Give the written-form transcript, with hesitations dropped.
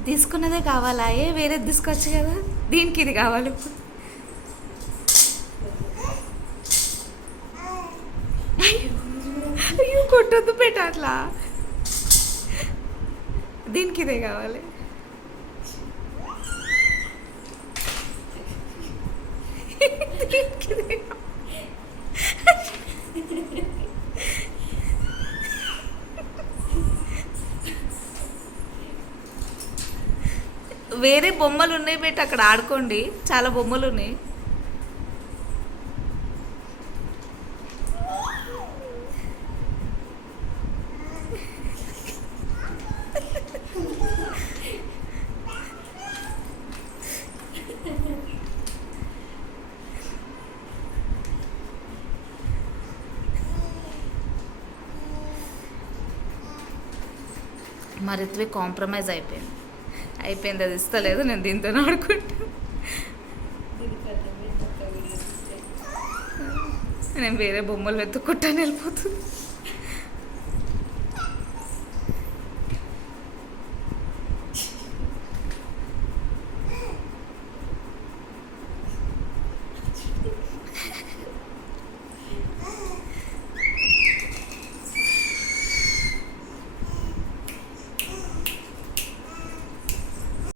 అది తీసుకున్నదే కావాలా? వేరేది తీసుకోవచ్చు కదా. దీనికి ఇది కావాలి ఇప్పుడు. అయ్యో కొట్టొద్దు పెట్ట అట్లా. దీనికి ఇదే కావాలి. దీనికి ఇదే కావాలి. వేరే బొమ్మలు ఉన్నాయి పెట్టి అక్కడ ఆడుకోండి, చాలా బొమ్మలు ఉన్నాయి. మరి రిత్విక్ కాంప్రమైజ్ అయిపోయింది, అది ఇస్తలేదు, నేను దీంతో ఆడుకుంటా. నేను వేరే బొమ్మలు వెతుక్కుంటాను వెళ్ళిపోతుంది.